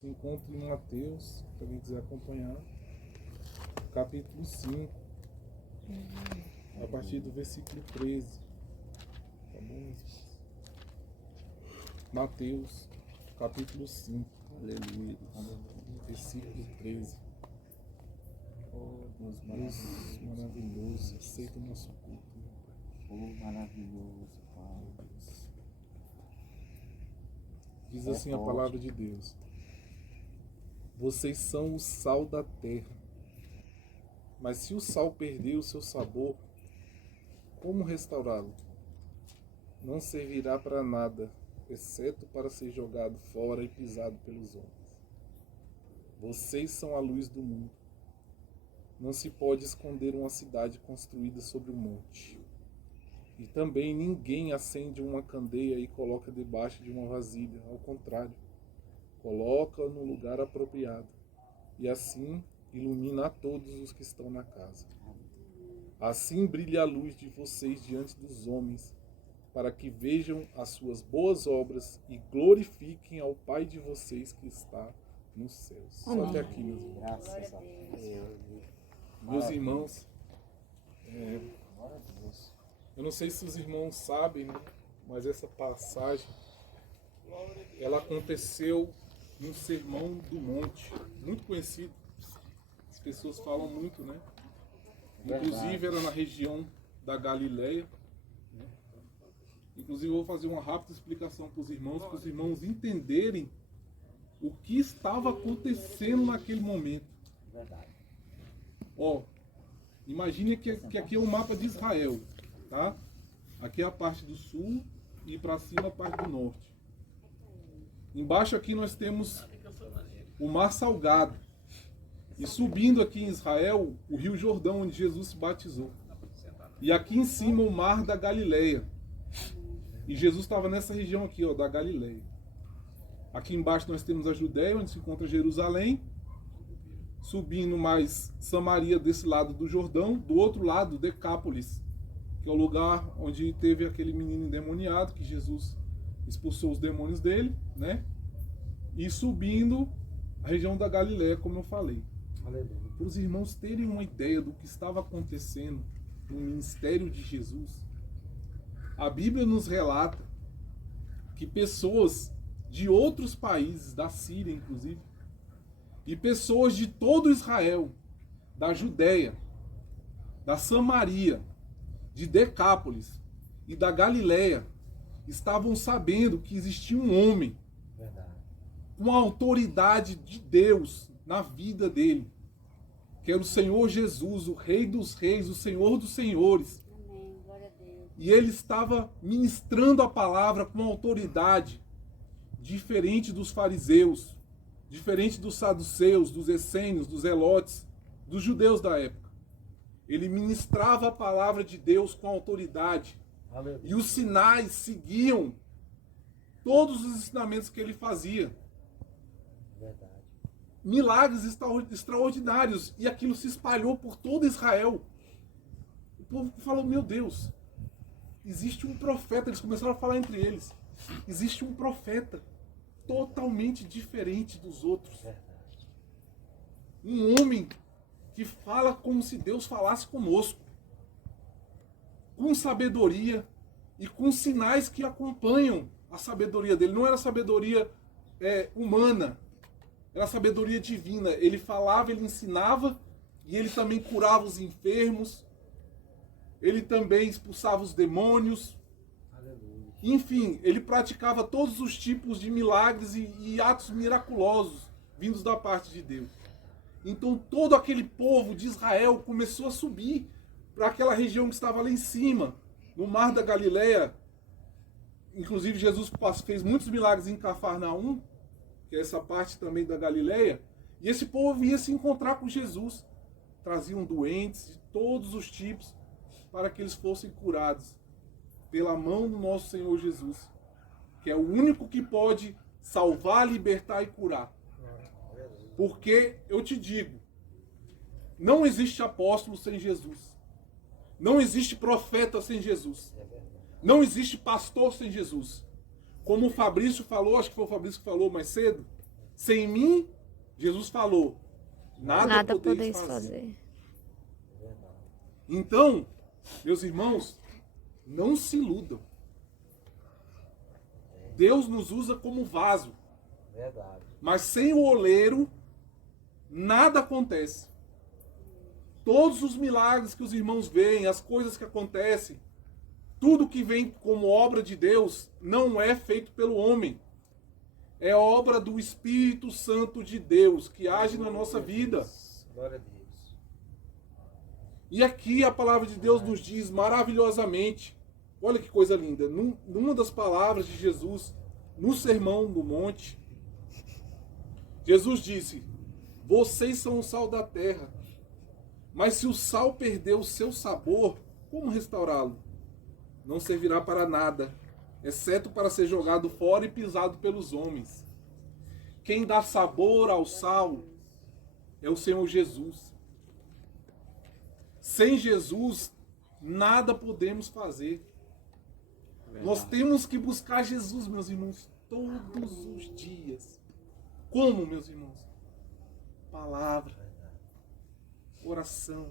Se encontra em Mateus, para quem quiser acompanhar, capítulo 5, a partir do versículo 13. Tá bom? Mateus, capítulo 5, aleluia, versículo 13. Oh, Deus Deus maravilhoso, aceita o nosso culto, meu Pai. Oh, maravilhoso, Pai. Diz assim a palavra de Deus: vocês são o sal da terra. Mas se o sal perder o seu sabor, como restaurá-lo? Não servirá para nada, exceto para ser jogado fora e pisado pelos homens. Vocês são a luz do mundo. Não se pode esconder uma cidade construída sobre um monte. E também ninguém acende uma candeia e coloca debaixo de uma vasilha. Ao contrário, coloca no lugar apropriado. E assim ilumina a todos os que estão na casa. Assim brilha a luz de vocês diante dos homens, para que vejam as suas boas obras e glorifiquem ao Pai de vocês que está nos céus. Só até aqui, meus irmãos. Graças a Deus. Meus irmãos, Glória a Deus. eu não sei se os irmãos sabem, né, mas essa passagem, ela aconteceu num sermão do monte, muito conhecido. As pessoas falam muito, né? Inclusive era na região da Galileia. Né? Inclusive eu vou fazer uma rápida explicação para os irmãos entenderem o que estava acontecendo naquele momento. Verdade. Ó, imagine que aqui é o mapa de Israel, tá? Aqui é a parte do sul e para cima a parte do norte. Embaixo aqui nós temos o Mar Salgado. E subindo aqui em Israel, o Rio Jordão, onde Jesus se batizou. E aqui em cima o Mar da Galileia. E Jesus estava nessa região aqui, ó, da Galileia. Aqui embaixo nós temos a Judéia, onde se encontra Jerusalém. Subindo mais Samaria desse lado do Jordão. Do outro lado, Decápolis, que é o lugar onde teve aquele menino endemoniado, que Jesus expulsou os demônios dele, né? E subindo a região da Galileia, como eu falei. Para os irmãos terem uma ideia do que estava acontecendo no ministério de Jesus, a Bíblia nos relata que pessoas de outros países, da Síria inclusive, e pessoas de todo Israel, da Judéia, da Samaria, de Decápolis e da Galileia, estavam sabendo que existia um homem com a autoridade de Deus na vida dele, que era o Senhor Jesus, o Rei dos Reis, o Senhor dos Senhores. Amém. Glória a Deus. E ele estava ministrando a palavra com autoridade, diferente dos fariseus, diferente dos saduceus, dos essênios, dos zelotes, dos judeus da época. Ele ministrava a palavra de Deus com autoridade. Aleluia. E os sinais seguiam todos os ensinamentos que ele fazia. Verdade. Milagres extraordinários. E aquilo se espalhou por todo Israel. O povo falou, meu Deus, existe um profeta. Eles começaram a falar entre eles. Existe um profeta totalmente diferente dos outros. Um homem que fala como se Deus falasse conosco. Com sabedoria e com sinais que acompanham a sabedoria dele. Não era sabedoria humana, era sabedoria divina. Ele falava, ele ensinava, e ele também curava os enfermos, ele também expulsava os demônios. Aleluia. Enfim, ele praticava todos os tipos de milagres e atos miraculosos vindos da parte de Deus. Então todo aquele povo de Israel começou a subir para aquela região que estava lá em cima, no Mar da Galileia. Inclusive Jesus fez muitos milagres em Cafarnaum, que é essa parte também da Galileia, e esse povo ia se encontrar com Jesus. Traziam doentes de todos os tipos para que eles fossem curados pela mão do nosso Senhor Jesus, que é o único que pode salvar, libertar e curar. Porque eu te digo, não existe apóstolo sem Jesus. Não existe profeta sem Jesus. Não existe pastor sem Jesus. Como o Fabrício falou, acho que foi o Fabrício que falou mais cedo, Sem mim, Jesus falou, nada podeis fazer. É verdade. Então, meus irmãos, não se iludam. Deus nos usa como vaso. Verdade. Mas sem o oleiro, nada acontece. Todos os milagres que os irmãos veem, as coisas que acontecem, tudo que vem como obra de Deus, não é feito pelo homem. É obra do Espírito Santo de Deus, que age na nossa vida. Glória a Deus. E aqui a palavra de Deus nos diz maravilhosamente, olha que coisa linda, numa das palavras de Jesus, no Sermão do Monte, Jesus disse, vocês são o sal da terra, mas se o sal perder o seu sabor, como restaurá-lo? Não servirá para nada, exceto para ser jogado fora e pisado pelos homens. Quem dá sabor ao sal é o Senhor Jesus. Sem Jesus, nada podemos fazer. Nós temos que buscar Jesus, meus irmãos, todos os dias. Como, meus irmãos? Palavra, oração,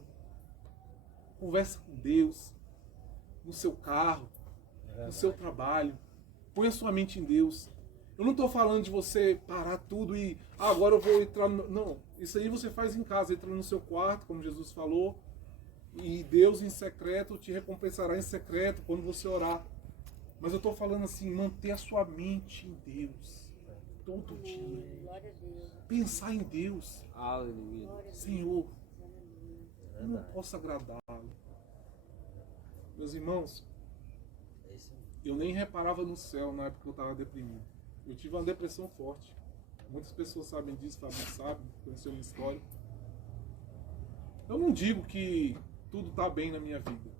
conversa com Deus, no seu carro, no seu trabalho. Põe a sua mente em Deus. Eu não estou falando de você parar tudo e agora eu vou entrar no... Não, isso aí você faz em casa, entra no seu quarto, como Jesus falou, e Deus em secreto te recompensará em secreto quando você orar. Mas eu estou falando assim, manter a sua mente em Deus todo dia. Pensar em Deus. Aleluia. Senhor, eu não posso agradá-lo. Meus irmãos, É isso aí. eu nem reparava no céu na época que eu estava deprimido. Eu tive uma depressão forte. Muitas pessoas sabem disso, Fabinho sabe, conheceu minha história. Eu não digo que tudo está bem na minha vida,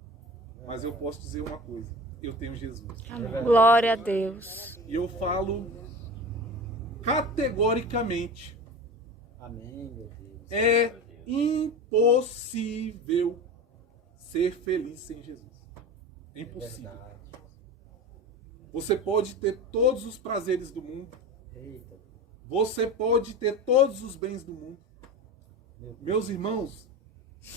mas eu posso dizer uma coisa: eu tenho Jesus. Amém. Glória a Deus. E eu falo categoricamente: Amém, meu Deus. é impossível ser feliz sem Jesus. É impossível. Verdade. Você pode ter todos os prazeres do mundo. Eita. Você pode ter todos os bens do mundo. Meu Deus. Meus irmãos,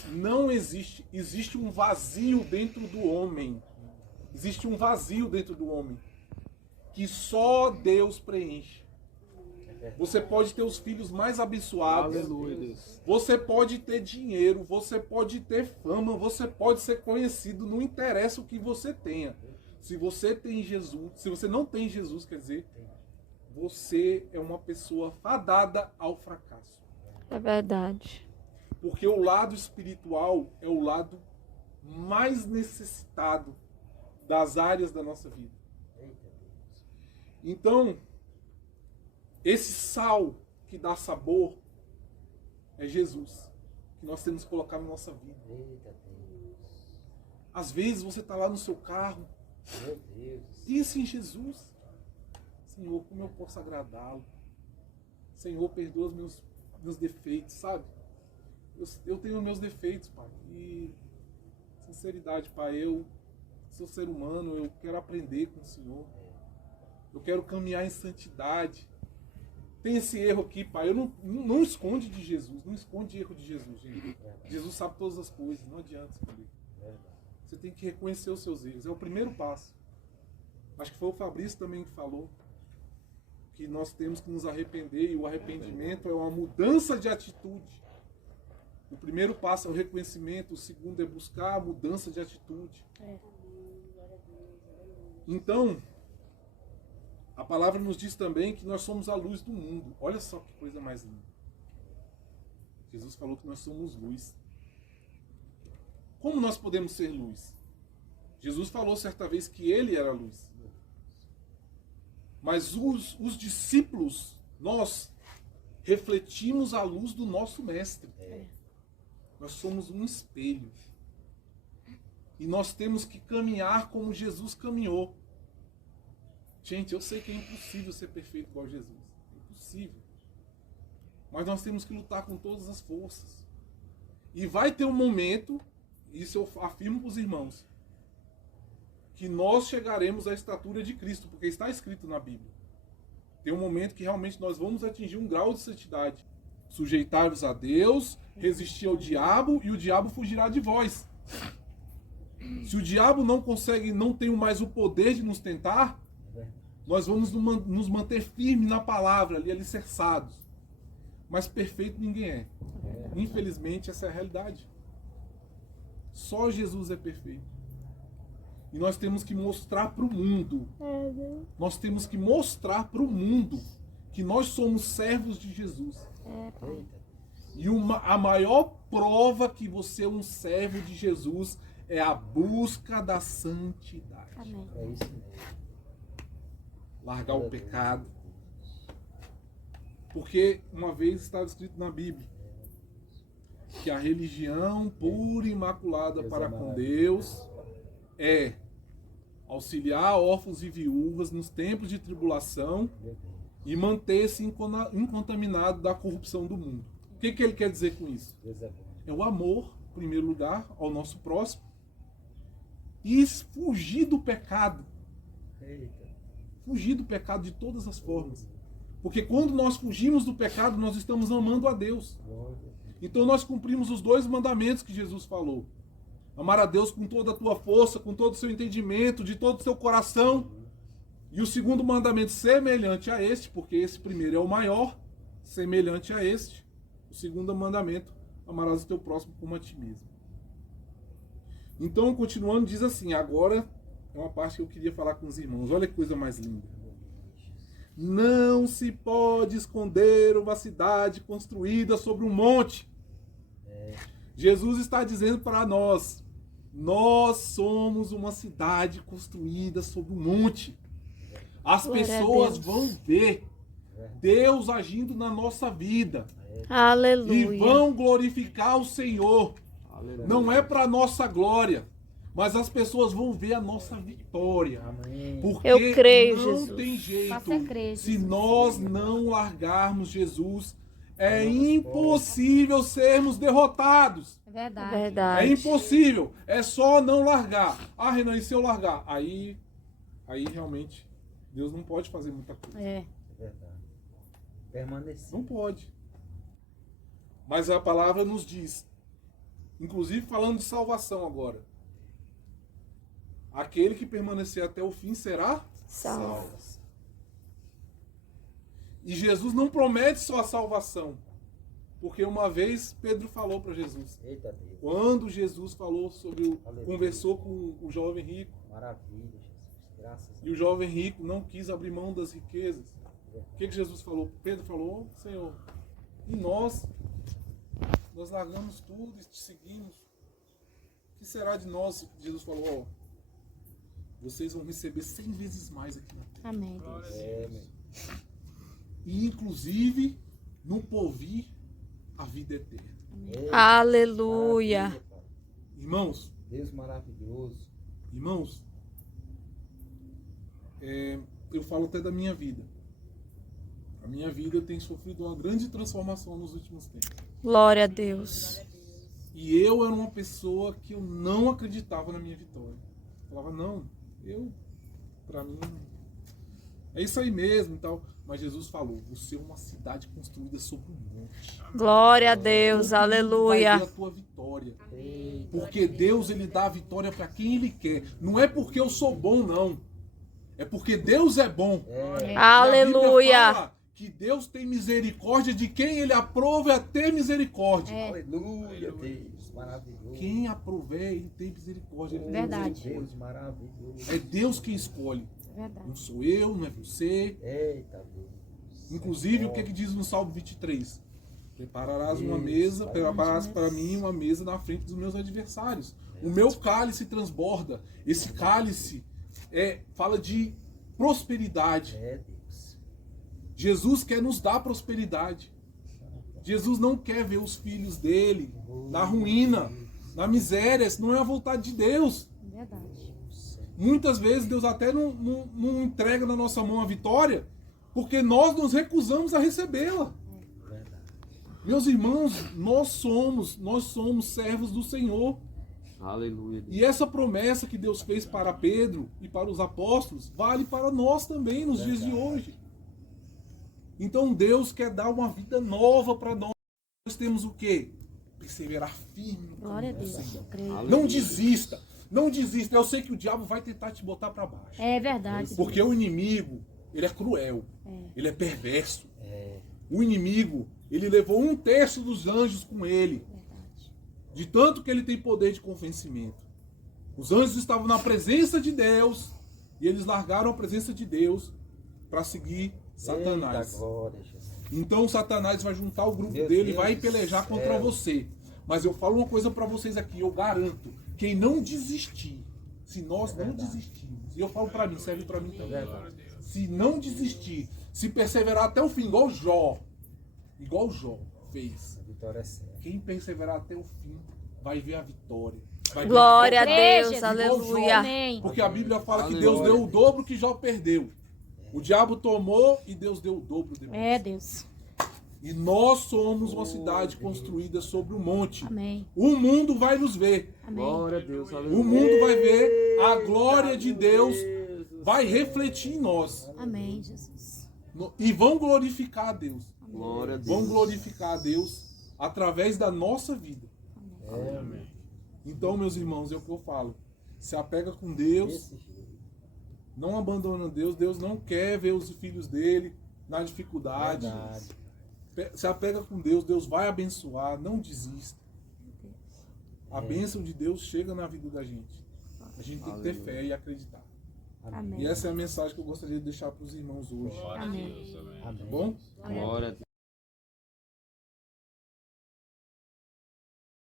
não existe. Existe um vazio dentro do homem. Existe um vazio dentro do homem que só Deus preenche. Você pode ter os filhos mais abençoados. Aleluia, Deus. Você pode ter dinheiro, você pode ter fama, você pode ser conhecido, não interessa o que você tenha. Se você tem Jesus, se você não tem Jesus, quer dizer, você é uma pessoa fadada ao fracasso. É verdade. Porque o lado espiritual é o lado mais necessitado das áreas da nossa vida. Eita Deus. Então, esse sal que dá sabor é Jesus, que nós temos que colocar na nossa vida. Eita Deus. Às vezes você está lá no seu carro, Meu Deus. pense em Jesus. Senhor, como eu posso agradá-lo? Senhor, perdoa os meus defeitos, sabe? Eu tenho meus defeitos, Pai. E, sinceridade, Pai, eu sou ser humano, eu quero aprender com o Senhor. Eu quero caminhar em santidade. Tem esse erro aqui, Pai. Eu não esconde de Jesus, não esconde erro de Jesus, gente. Jesus sabe todas as coisas, não adianta esconder. Verdade. Você tem que reconhecer os seus erros. É o primeiro passo. Acho que foi o Fabrício também que falou que nós temos que nos arrepender, e o arrependimento é uma mudança de atitude. O primeiro passo é o reconhecimento, o segundo é buscar a mudança de atitude. Então, a palavra nos diz também que nós somos a luz do mundo. Olha só que coisa mais linda. Jesus falou que nós somos luz. Como nós podemos ser luz? Jesus falou certa vez que ele era a luz. Mas os discípulos, nós refletimos a luz do nosso mestre. Nós somos um espelho. E nós temos que caminhar como Jesus caminhou. Gente, eu sei que é impossível ser perfeito igual a Jesus. É impossível. Mas nós temos que lutar com todas as forças. E vai ter um momento, isso eu afirmo para os irmãos, que nós chegaremos à estatura de Cristo, porque está escrito na Bíblia. Tem um momento que realmente nós vamos atingir um grau de santidade. Sujeitai-vos a Deus, resistir ao diabo e o diabo fugirá de vós. Se o diabo não consegue, não tem mais o poder de nos tentar, nós vamos nos manter firmes na palavra, ali alicerçados. Mas perfeito ninguém é. Infelizmente, essa é a realidade. Só Jesus é perfeito. E nós temos que mostrar para o mundo. Nós temos que mostrar para o mundo que nós somos servos de Jesus. E a maior prova que você é um servo de Jesus é a busca da santidade. Amém. É isso mesmo. Largar o pecado. Porque uma vez estava escrito na Bíblia que a religião pura e imaculada para com Deus é auxiliar órfãos e viúvas nos tempos de tribulação e manter-se incontaminado da corrupção do mundo. O que ele quer dizer com isso? Deus é bom. É o amor, em primeiro lugar, ao nosso próximo e fugir do pecado. Eita. Fugir do pecado de todas as formas. Porque quando nós fugimos do pecado, nós estamos amando a Deus. Então nós cumprimos os 2 mandamentos que Jesus falou. Amar a Deus com toda a tua força, com todo o seu entendimento, de todo o seu coração. E o segundo mandamento, semelhante a este, porque esse primeiro é o maior, semelhante a este. O segundo mandamento, amarás o teu próximo como a ti mesmo. Então, continuando, diz assim, agora é uma parte que eu queria falar com os irmãos. Olha que coisa mais linda. Não se pode esconder uma cidade construída sobre um monte. Jesus está dizendo para nós somos uma cidade construída sobre um monte. As pessoas vão ver Deus agindo na nossa vida. Aleluia. E vão glorificar o Senhor. Aleluia. Não é para nossa glória, mas as pessoas vão ver a nossa vitória. Amém. Porque Eu creio, não Jesus. tem jeito. Faça crer, Se Jesus. nós não largarmos Jesus, é impossível sermos derrotados. É verdade. É É verdade. impossível. É só não largar. Ah, Renan, e se eu largar? Aí realmente Deus não pode fazer muita coisa. É. É verdade. Permanecer. Não pode. Mas a palavra nos diz, inclusive falando de salvação agora, aquele que permanecer até o fim será Salvo. salvo. E Jesus não promete só a salvação, porque uma vez Pedro falou para Jesus, Eita Deus. quando Jesus falou sobre Aleluia. conversou com o jovem rico, Maravilha, Jesus. Graças a e o Deus. jovem rico não quis abrir mão das riquezas. O que Jesus falou? Pedro falou, Senhor, e nós largamos tudo e te seguimos. O que será de nós? Jesus falou, vocês vão receber 100 vezes mais aqui na terra. Amém, Deus. É, meu. E inclusive, no porvir, a vida eterna. Eita, Aleluia. maravilha, Pai. Irmãos, Deus maravilhoso. irmãos, eu falo até da minha vida. A minha vida tem sofrido uma grande transformação nos últimos tempos. Glória a Deus. E eu era uma pessoa que eu não acreditava na minha vitória. Eu falava, não, pra mim, é isso aí mesmo e tal. Mas Jesus falou, você é uma cidade construída sobre um monte. Glória a Deus. Todo mundo vai Aleluia. ver a tua vitória. Eita. Porque Deus, ele dá a vitória para quem ele quer. Não é porque eu sou bom, não. É porque Deus é bom. É. E a Bíblia Aleluia. fala que Deus tem misericórdia de quem ele aprova a ter misericórdia. Aleluia, Deus maravilhoso. Quem aprover, ele tem misericórdia. Ele tem Verdade. misericórdia. Deus maravilhoso. É Deus quem escolhe. É verdade. Não sou eu, não é você. Eita Deus. Inclusive, o que diz no Salmo 23? Prepararás uma mesa, prepararás para mim uma mesa na frente dos meus adversários. O meu cálice transborda. Esse cálice fala de prosperidade. É, Deus. Jesus quer nos dar prosperidade. Jesus não quer ver os filhos dele na ruína, na miséria. Isso não é a vontade de Deus. É verdade. Muitas vezes Deus até não entrega na nossa mão a vitória, porque nós nos recusamos a recebê-la. Verdade. Meus irmãos, nós somos servos do Senhor. Aleluia. E essa promessa que Deus fez para Pedro e para os apóstolos vale para nós também nos dias de hoje. Então Deus quer dar uma vida nova para nós. Nós temos o quê? Perseverar firme no Glória a caminho do Deus. Senhor. Creio. Não desista. Não desista. Eu sei que o diabo vai tentar te botar para baixo. É verdade. Porque o inimigo, ele é cruel. Ele é perverso. O inimigo, ele levou 1/3 dos anjos com ele. Verdade. De tanto que ele tem poder de convencimento. Os anjos estavam na presença de Deus e eles largaram a presença de Deus para seguir Satanás. Eita, glória, Jesus. Então Satanás vai juntar o grupo Meu dele e Deus vai do pelejar céu. contra você. Mas eu falo uma coisa para vocês aqui, eu garanto, quem não desistir, se nós não desistirmos, e eu falo para mim, serve para mim também. Se não desistir, se perseverar até o fim, igual Jó fez. A vitória é certa. Quem perseverar até o fim vai ver a vitória. Vai ver Glória a Creio, Deus, Jesus. aleluia. Amém. Porque a Bíblia fala que Aleluia. Deus deu o dobro que Jó perdeu. O diabo tomou e Deus deu o dobro depois. É, Deus. E nós somos uma cidade construída sobre um monte. Amém. O mundo vai nos ver. Amém. Glória a Deus, O aleluia. mundo vai ver. A glória de Deus vai refletir em nós. Amém, Jesus. E vão glorificar a Deus. Glória a Deus. Vão glorificar a Deus através da nossa vida. Amém. Então, meus irmãos, é o que eu falo. Se apega com Deus. Desse jeito. Não abandona Deus. Deus não quer ver os filhos dele na dificuldade. Verdade. Se apega com Deus. Deus vai abençoar. Não desista. A bênção de Deus chega na vida da gente. A gente tem que ter fé e acreditar. Amém. E essa é a mensagem que eu gostaria de deixar para os irmãos hoje. Amém. Amém. Tá bom? Glória a Deus.